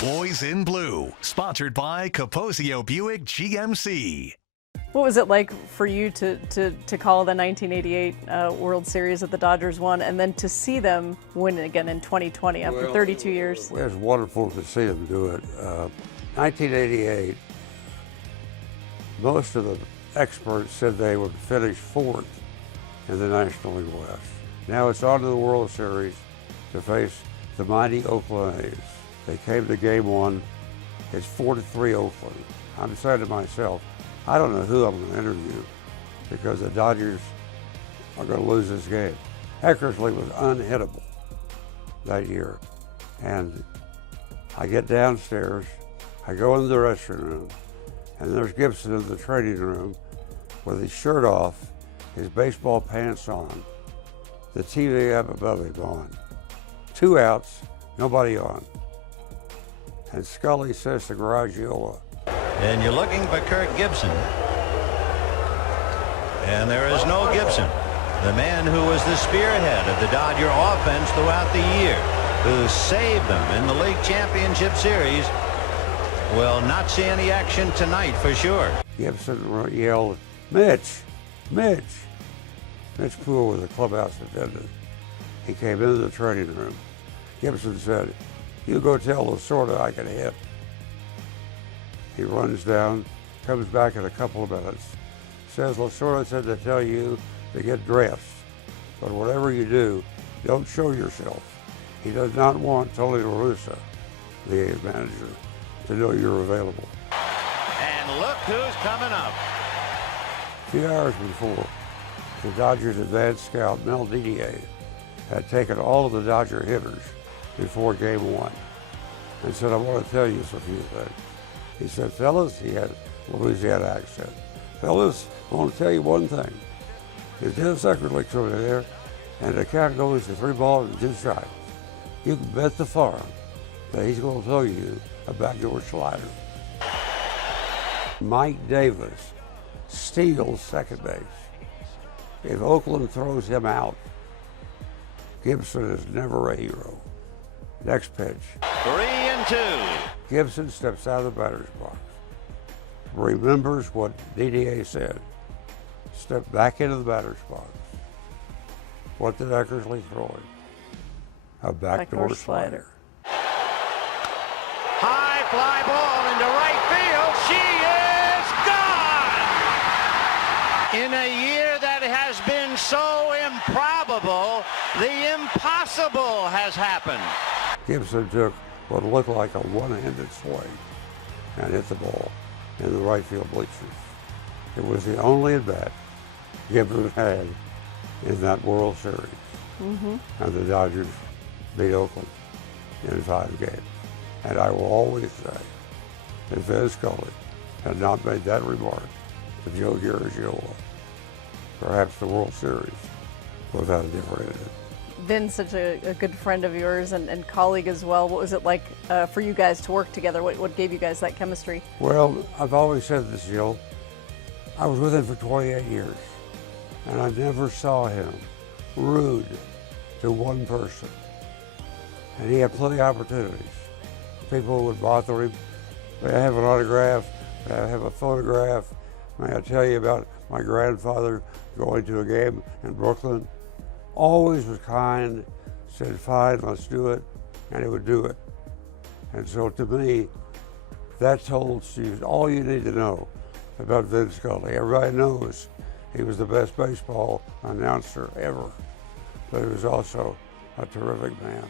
Boys in Blue, sponsored by Capozio Buick GMC. What was it like for you to call the 1988 World Series that the Dodgers won, and then to see them win again in 2020 after 32 years? It was wonderful to see them do it. 1988, most of the experts said they would finish fourth in the National League West. Now it's on to the World Series to face the mighty Oakland A's. They came to game one. It's 4-3 Oakland. I'm saying to myself, I don't know who I'm going to interview because the Dodgers are going to lose this game. Eckersley was unhittable that year. And I get downstairs, I go into the restroom room, and there's Gibson in the training room with his shirt off, his baseball pants on, the TV up above him on. 2 outs, nobody on. And Scully says to Garagiola, and you're looking for Kirk Gibson. And there is no Gibson. The man who was the spearhead of the Dodger offense throughout the year, who saved them in the league championship series, will not see any action tonight for sure. Gibson yelled, Mitch, Mitch. Mitch Poole was the clubhouse attendant. He came into the training room. Gibson said, you go tell Lasorda I can hit. He runs down, comes back in a couple of minutes, says Lasorda said to tell you to get dressed, but whatever you do, don't show yourself. He does not want Tony La Russa, the A's manager, to know you're available. And look who's coming up. A few hours before, the Dodgers advanced scout Mel Didier had taken all of the Dodger hitters before game one and said, I want to tell you a few things. He said, fellas, he had a Louisiana accent. Fellas, I want to tell you one thing. If Dennis Eckersley's over there and the count goes to 3 balls and 2 strikes, you can bet the farm that he's going to tell you about your slider. Mike Davis steals second base. If Oakland throws him out, Gibson is never a hero. Next pitch. 3-2. Gibson steps out of the batter's box, remembers what Didier said, stepped back into the batter's box. What did Eckersley throw him? A backdoor slider. High fly ball into right field. She is gone! In a year that has been so improbable, the impossible has happened. Gibson took what looked like a one-handed swing and hit the ball in the right field bleachers. It was the only at-bat Gibson had in that World Series. And the Dodgers beat Oakland in 5 games. And I will always say, if Vin Scully had not made that remark to Joe Garagiola, perhaps the World Series would have had a different ending. Vin's such a good friend of yours and colleague as well. What was it like for you guys to work together? What gave you guys that chemistry? Well, I've always said this, Jill. I was with him for 28 years, and I never saw him rude to one person. And he had plenty of opportunities. People would bother him. May I have an autograph? May I have a photograph? May I tell you about my grandfather going to a game in Brooklyn? Always was kind, said, fine, let's do it, and he would do it. And so to me, that told you all you need to know about Vin Scully. Everybody knows he was the best baseball announcer ever, but he was also a terrific man.